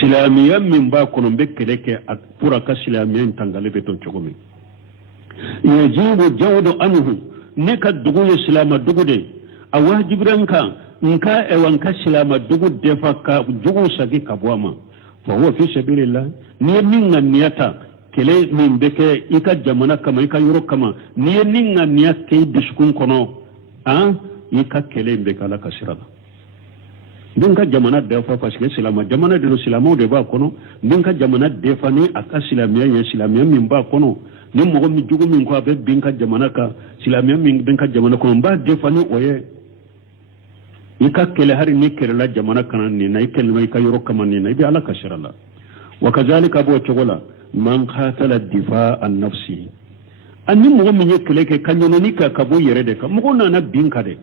silamiya min ba kono mbe keleke pura ka silamiya tangale beton chogomi yajibu jawdu anhu ne ka dugu ye silama dugu de a wajibranka nka ewanka silama dugu de fakka dugu sagi kabwama fa huwa fi sabilillah ni minna niyata kele min beke ika jamana kama ika yoro kama ni ninga niyat ke biskun kono ika kele mbeka la kasirala dinka jamana defa parce que silama jamana de silama de ba kono dinka jamana defa ni aka silamiya ye silamiya min ba kono ni mogo mi jugu min ko abe binka jamana ka silamiya min binka jamana kono ba defa ni oye ika kele hari ni kele la jamana kana ni na ikele mai ka yoro kama ni na ibi ala kasirala wa kadhalika abu chogola man qatala difa an nafsi anni mogo min yekele ke kanyono ni ka kabo yere de ka mogo na binka de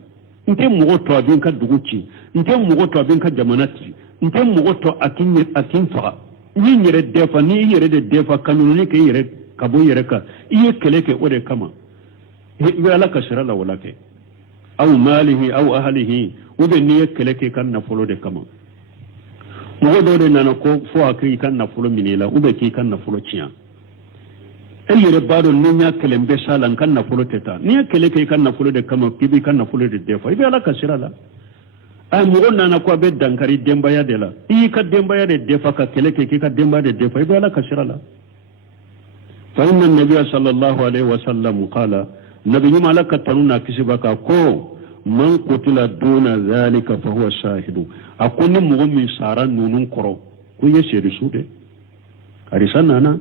nte mogo to abin ka duguci nte mogo to abin ka jamanati nte mogo to akin fa ni yere defa ni yere de defa kanyono ni ke yere kabo yere ka iye kele ke ode kama be ala kasira la wala ke aw malihi aw ahlihi ube ni kele ke kan na folo de kama mogo do de nana ko fo akri kan na folo minela ube ki kan na folo ciya yere bado ni nya kelembe salan kan na folo teta ni kele ke kan na folo de kama kibi kan na folo de defa ibe ala kasira la ay mogo nana ko be dankari demba ya de la i ka demba ya de defa ka kele ke ka demba de defa ibe ala kasira la fa inna an-nabiy sallallahu alaihi wasallam qala nabiyyu malaka tanuna kisibaka ko man qutila duna zalika fa huwa shahidu akuni mogo min sara nunun koro ko yeseri sude arisa nana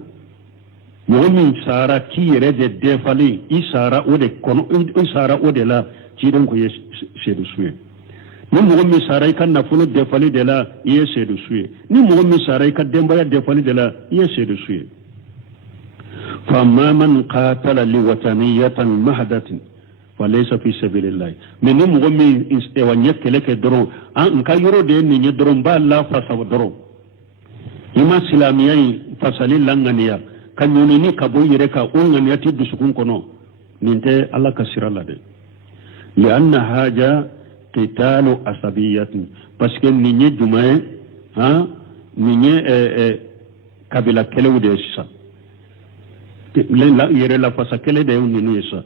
mogo min sara ki yere de defali isara ode kono isara ode la ciden ko yeseri suye ni mogo min sara kan na fulo defali de la yeseri suye ni mogo min sara ka dembaya defali de la yeseri suye فما من قاتل لوطنية مهدة فليس في سبيل الله من مغمي وانيك لك درو انك يرو دي ني درو با لا فسو درو إما سلاميين فسالي لنغنيا كان يونيني كبو يركا اونغنيا تي سكون كونو نينتي الله كسر الله دي لأن هاجة قتال عصبية باسكو نيني جمعي نيني kabila kelew de sa la yere la fasa kele de un ni sa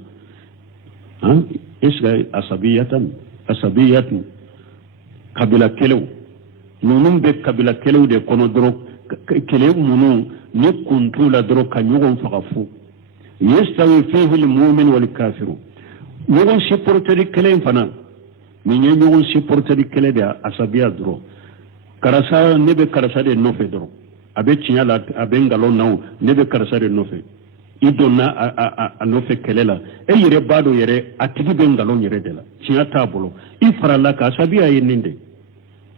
isga asabiyatan kabila kelew nunum be kabila kelew de kono dro kelew munu ni kuntu la dro kanyogon fagafu yastawi fihi almu'min wal kafiru ñogon supporteri kelen fana mi ñe ñogon supporteri kele de asabiya doro karasa ne be karasa de nofe doro abe ciñala abe ngalo naw ne be karasa de nofe i donna a nofe kele la e yere baado yere a tigi be ngalo yere de la ciña t'a bolo i farala ka asabiya ye ninde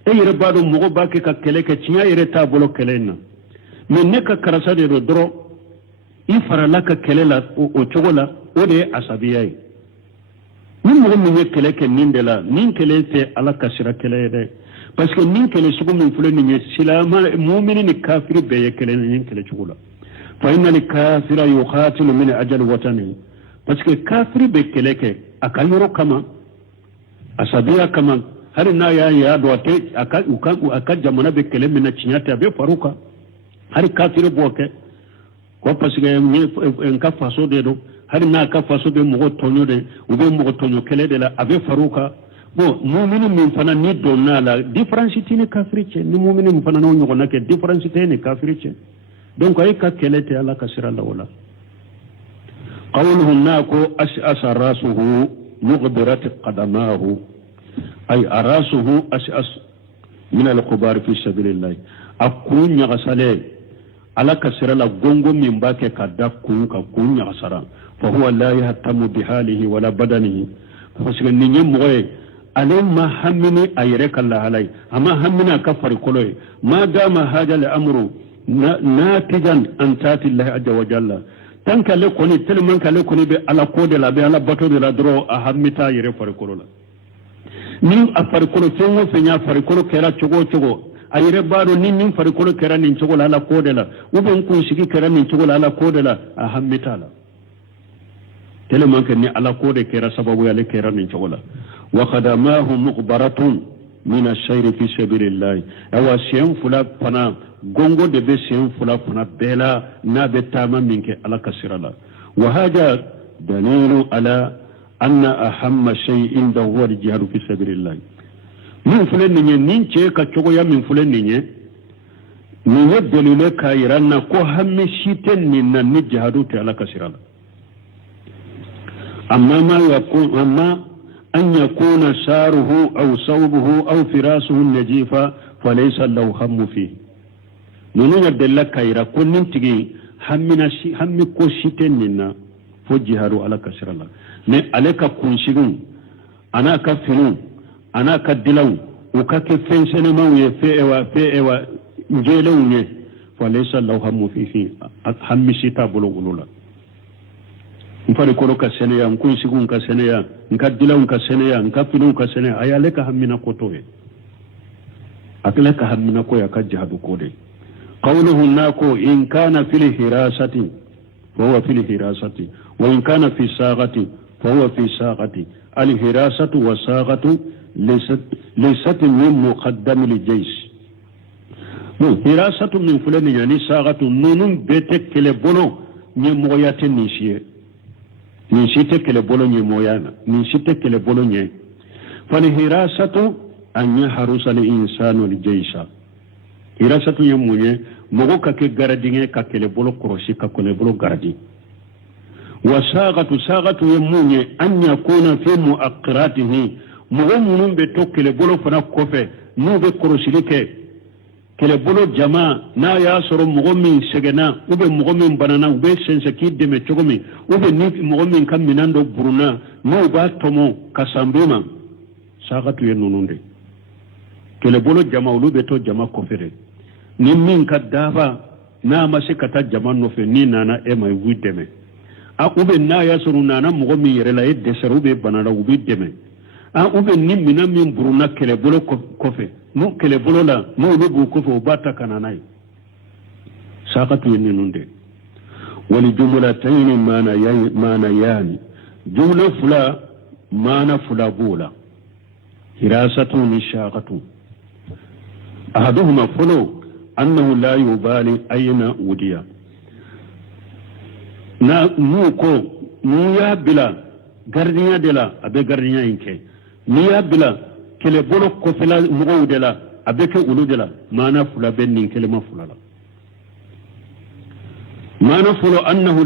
e yere baado mogo ba ke ka kele ke ciña yere t'a bolo kele na mais ne ka karasa de do doro i farala ka kele la o cogo la o de ye asabiya ye ni mogo min ye kele kɛ nin de la nin kele tɛ ala ka sira kele ye dɛ parce que nin kele sugu min filɛ nin ye silama mumini ni kafiri bɛɛ ye kele nin kele cogo la fa inna li kafira yuqatilu min ajal watani parce que kafiri bɛ kele kɛ a ka yɔrɔ kama asabiya kama hali n'a y'a ye a dɔn a ka jamana bɛ kele min na tiɲɛ tɛ a bɛ far'u kan hali kafiri b'o kɛ ko parce que n ka faso de don hali n'a ka faso bɛ mɔgɔ tɔɲɔ de u bɛ mɔgɔ tɔɲɔ kɛlɛ de la a bɛ far'u kan bon mumini min fana ni donna la différence tɛ ni kafiri cɛ ni mumini min fana n'o ɲɔgɔnna kɛ différence tɛ ni kafiri cɛ donc a ye ka kɛlɛ tɛ ala ka sira la o la qawluhu n'a ko ash'asa rasuhu mughbirat qadamahu ay arasuhu ash'as min al-qubar fi sabilillah a kun ɲagasalen ala ka sira la gongo min b'a kɛ ka da kun ka kun ɲagasara فهو لا يهتم بحاله ولا بدنه parce que ni mɔgɔ ye ale ma hamini a yɛrɛ ka lahalai ama hamini a ka farikolo ye ma dama haja le amru natijan an taati lahi azza wa jalla tant que ale kɔni tellement que ale kɔni bɛ ala ko de la a bɛ ala bato de la dɔrɔn a hamita a yɛrɛ farikolo la ni a farikolo fɛn o fɛn y'a farikolo kɛra cogo o cogo a yɛrɛ b'a dɔn ni min farikolo kɛra nin cogo la ala ko de la ou bien kunsigi kɛra nin cogo la ala ko de la a hamita la tellement que ni ala ko de kɛra sababu ale kɛra nin cogo la wa qadamahu muqbaratun min ash-shayri fi sabilillah awa siyɛn fula fana gongo de bɛ siyɛn fula fana bɛɛ la n'a bɛ taama min kɛ ala ka sira la wa hada dalilu ala anna ahamma shay'in da huwa al-jihadu fi sabilillah min filɛ nin ye nin cɛ ka cogoya min filɛ nin ye nin ye dalilu k'a yira n na ko hami si tɛ nin na ni jihadu tɛ ala ka sira la أما أن يكون شاره أو صوبه أو فراسه النجيفة فليس له هم فيه نونو يدل كايرا كل نتيجي هم كوشيتين لنا فجهارو على كسر الله ne aleka kunshigun ana ka finu ana ka dilaw o ka ke fensene mawye feewa njelewne falaysa lahu hammu fihi hammi sita bulugulula mfari kolo ka seneya nkunsigun ka seneya nka dilaw ka seneya nka finu ka seneya ayale ka hammina kotoye akle ka hammina ko ya ka jihadu kode qawluhu nako in kana fil hirasati فهو في الهراسة وإن كان في الساغة فهو في الساغة الهراسة والساغة ليست من مقدم الجيش هراسة من فلان يعني ساغة نون بيتك كلبولو نمويات نيشيه نيشيتك كلبولو نمويانا نيشيتك كلبولو نيه فالهراسة أن يحرس الإنسان الجيش هراسة يمونيه mogo ka ke garadinge ka kele bolo korosi ka kele bolo garadi wa sagatu yemunye an yakuna fi muaqqiratihi mogo munun be to kele bolo fana kofe no be korosi ke kele bolo jama na ya soro mogo min segena ube mogo min banana ube sense ki deme chogomi ube ni mogo min kam minando buruna no ba tomo kasambima sagatu yenununde kele bolo jama ube to jama kofere ni min ka dafa na ma se ka ta jama nɔfɛ ni nana e ma wi dɛmɛ a ube n'a y'a sɔrɔ nana mɔgɔ min yɛrɛ la e dɛsɛra ube banara u bi dɛmɛ a ube ni mina min buruna kɛlɛbolo kɔfɛ n'u kɛlɛbolo la n'olu b'u kɔfɛ u b'a ta ka na n'a ye sakatu ye ninnu de wali jumlatayni maana yani jumla fula maana fula b'o la hirasatu ni shaqatu ahaduhuma folo أنه لا يبالي أين وديا نوكو نيا بلا غرديا دلا أبي غرديا إنكي نيا بلا كله بولو كفلا مغو دلا أبي كولو دلا ما نفلا بين كلمة فلا mana folo annahu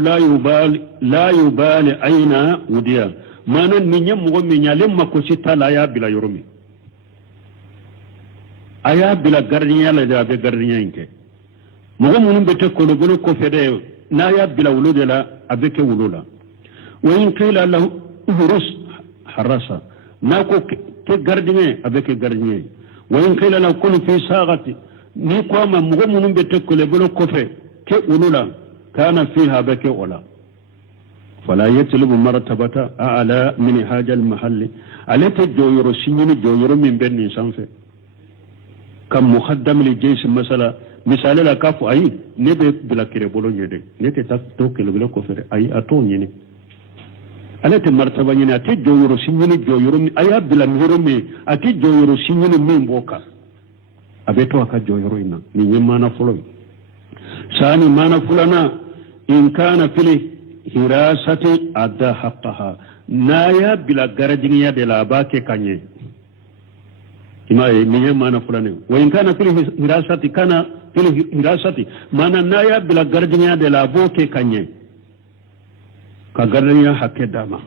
la yubali aina wudiya mana ninya mugo minyale makosi tala ya bila yoromi aya bila gardinya la da be gardinya inke mugo munum bete kolo golo ko fede na ya bila wulude la abeke wulula wa in qila lahu urus harasa na ko ke gardinya abeke gardinya wa in qila lahu kun fi sagati ni ko ma mugo munum bete kolo golo ko fe ke wulula kana fiha beke wala فلا يطلب مرتبة أعلى من هذا المحل على تجوير سنين جوير من بين سانفه كم مخدم للجيش مثلا لا كافو أي نبي بلا كربولو يدي نتي تتوكل بلا كفر أي أتوني ني على مرتبة يني أتي جوير سنين جوير أي بلا ميرمي أتي جوير سنين من بوكا أبيتو أكا جوير إنا ني ما نفلوي ثاني ما نفلنا إن كان فيه hirasati adda haqqaha naya bila garajiniya de la bake kanye imaye miye mana fulani wa in kana fil hirasati mana naya bila garajiniya de la boke kanye ka garajiniya hakke dama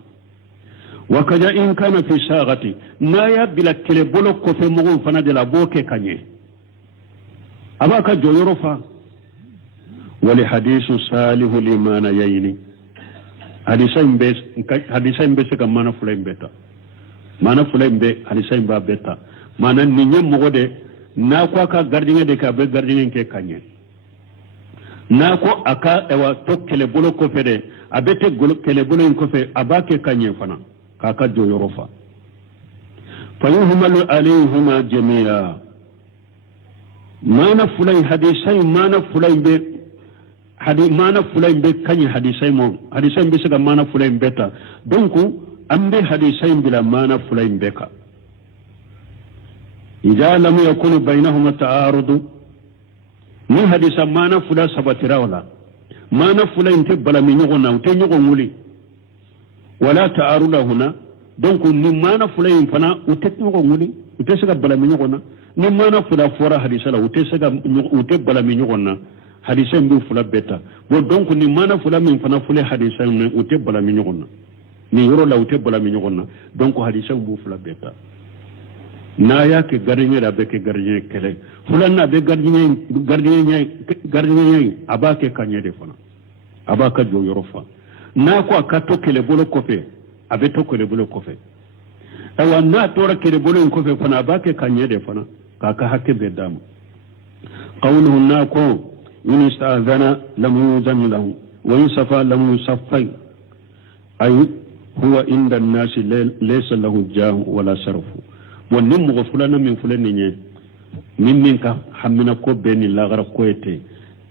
wa kaja in kana fi sagati naya bila kele bolo ko fe mugo fana de la boke kanye abaka joyoro fa wali hadithu salihu limana yayni hadisa imbe se ka mana fula imbeta mana fula imbe hadisa imba beta mana ninye mogode na ko aka gardinge de ka be gardinge ke kanye na ko aka ewa to kele bolo ko fede abete kele bolo ko fe abake kanye fana kaka joyoro fa fayuhmalu alayhima jami'a mana fula hadisa mana fula imbe mana fulay be kanyi hadisay be sega mana fulay beta donc ambe hadisay bila mana fulay beka idha lam yakun bainahuma ta'arud ni hadisa mana fula sabatira wala mana fulay inte bala mi nyogo na te nyogo nguli wala ta'aruda huna donc ni mana fulay fana ute nyogo nguli ute sega bala mi nyogo na ni mana fula fora hadisa la ute sega ute bala mi nyogo na hadisa mbi fula beta bo donc ni mana fula min fana fule hadisa ne ute bala mi nyogonna ni yoro la ute bala mi nyogonna donc hadisa mbi fula beta na ya ke gardien da be ke gardien kele fula na be gardien abake kanye de fana abaka jo yoro fa na ko akato kele bolo kofe abe to kele bolo kofe awa na tora kele bolo kofe fana abake kanye de fana kaka hakke be dam qawluhu na ko إن استأذن لم يؤذن له وإن صفى لم يصفي أي هو عند الناس ليس له جاه ولا شرف ونم غفلنا من فلان منك حمنا كوبين لا غير كويتي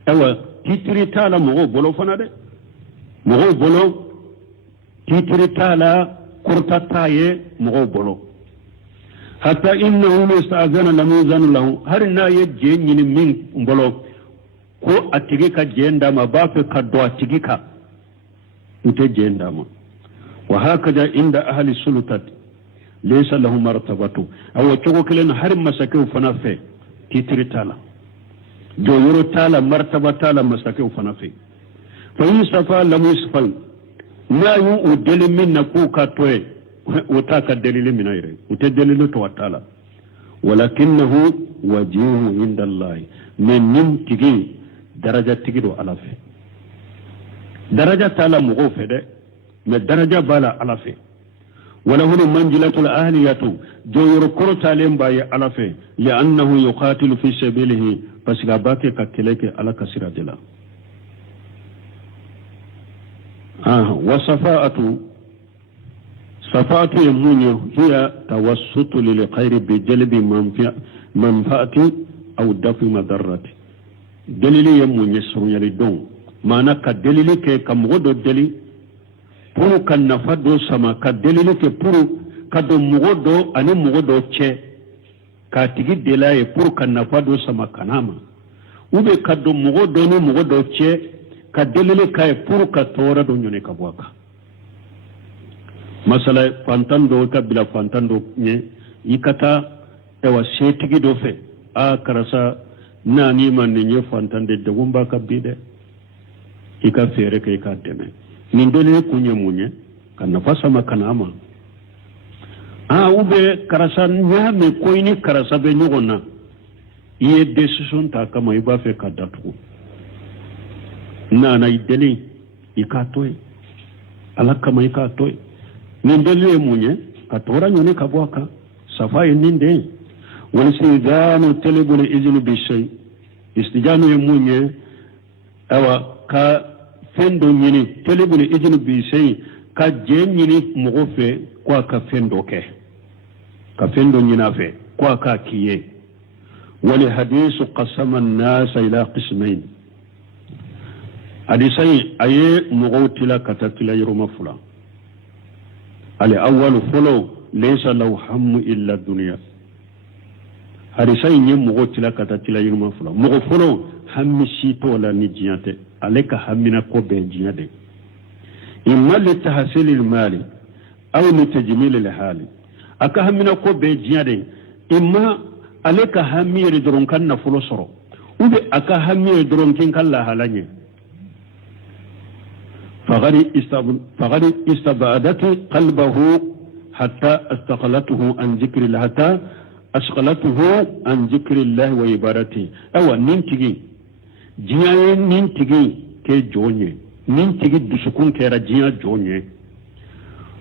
أو تيتري تالا مغو بولو فنادي مغو بولو تيتري تالا كرتا تاي مغو بولو حتى إنه استأذن لم يؤذن له هل نا يجين من بولو ko a tigi ka jenda ma ba fi kaddo a tigi ka ita jenda ma wa hakaja inda ahli sultat laysa lahu martabatu aw chogo kelen har masake fana fe titri tala do yoro tala martaba tala masake fana fe fa yusafa lam yusfal ma yu udeli minna ku ka toy uta ka dalili minayre uta dalilu to tala walakinahu wajihu inda allah min nim tigi daraja tigido ala fe daraja tala mugo fe de me daraja bala ala fe wala hunu manjilatul ahliyatu jo yoro koro talem baye ala fe li annahu yuqatilu fi sabilihi pasiga bake ka keleke ala kasira dila wa safa'atu yamunyo hiya tawassutu lil khairi bi jalbi manfaati aw dafi madarrati dalili ya munye sunyali don mana ka dalili ke ka mugodo dali puru kan nafa do sama ka dalili ke puru ka do mugodo ani mugodo che ka tigi delaye puru kan nafa do sama kanama ube ka do mugodo ni mugodo che ka dalili ka puru ka tora do nyone ka bwaka masala fantando ka bila fantando nye ikata ewa setigi do fe a karasa na ni man ne fantan de gumba ka bide ika fere ke ka deme min dole kunye munye kan nafasa makanama ube karasa nyame koini karasa be nyogona iye decision ta kama iba fe ka datugo na ideli ika toy ala kama ika toy min dole munye ka tora nyone ka bwaka safai ninde walistidanu talibul iznu bi shay istijanu munye awa ka fendo nyini talibul iznu bi shay ka je nyini mogo fe kwa ka fendo ke ka fendo nyina fe kwa ka kiye wali hadisu qasama an-nas ila qismayn hadisai aye mogo tila katatila yiroma fula al awwal fulu laysa lahu hammu illa dunya hadisai nye mogo tila katatila yiroma fula mogo fulu hammi sito la ni jiyate aleka hammina ko be jiyade imma litahsil al-mali aw litajmil al-hali aka hammina ko be jiyade imma aleka hammire doron kan na fulo soro ube aka hammire doron kin kala halanye fagari istabadat qalbahu hatta astaqalatuhu an dhikri Allah hatta asqalatuhu an dhikri Allah wa ibadati awa nintigi jiyaye nintigi ke jonye nintigi dusukun kera jiya jonye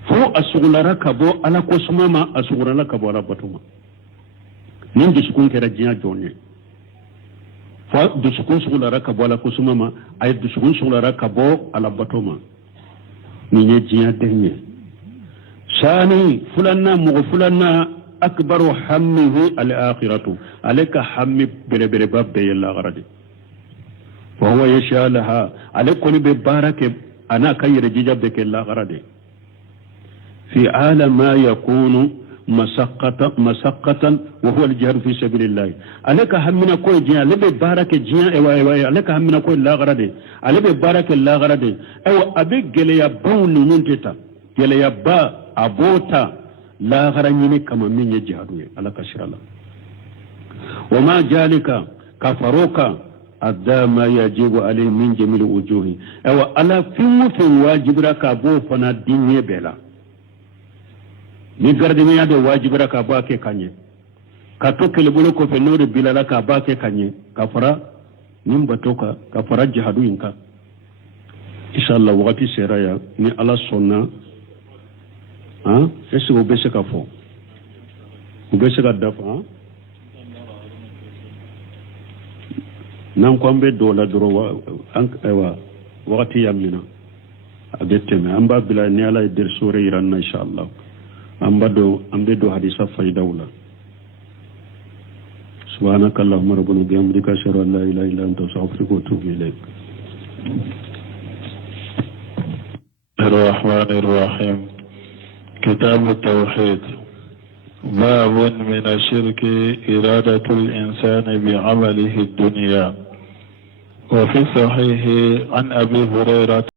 fo asugulara kabo ala ko sumama asugulara kabo ala batuma nin dusukun kera jiya jonye fo dusukun sugulara kabo ala ko sumama ay dusukun sugulara kabo ala batuma ni ne jiya denye sani fulanna mu fulanna akbaru hammihi al-akhiratu alaka hammi bere babbe yalla garadi wa huwa yashalaha alaykum bi baraka ana kayra jijabde ke la garadi fi alam ma yakunu masaqatan wa huwa al-jahr fi sabilillah alaka hammina ko jiya lebe baraka jiya ewa alaka hammina ko la garadi alebe baraka la garadi ewa abe gele ya bawni nunteta gele ya ba abota la garanyini kama minye jihadu alaka shirala wama jalika kafaruka adda ma yajibu alayhi min jamil wujuhi awa ala fin wajibra ka bo fana dinye bela ni garde me yade wajibra ka ba ke kanye ka to kele bolo ko fe nore bilala ka ba ke kanye kafara nim batoka kafara jihadu inka inshallah wakati seraya ni ala sonna ese go bese ka fo ubese ka dafa nan kwambe dola duro an ewa wakati yamina ageteme amba bila ni ala der sore iran inshallah amba do ambe do hadisa faydawla subhanaka allahumma rabbana bihamdika ashhadu an la ilaha illa anta astaghfiruka wa atubu ilayk الرحمن الرحيم كتاب التوحيد باب من الشرك إرادة الإنسان بعمله الدنيا وفي الصحيح عن أبي هريرة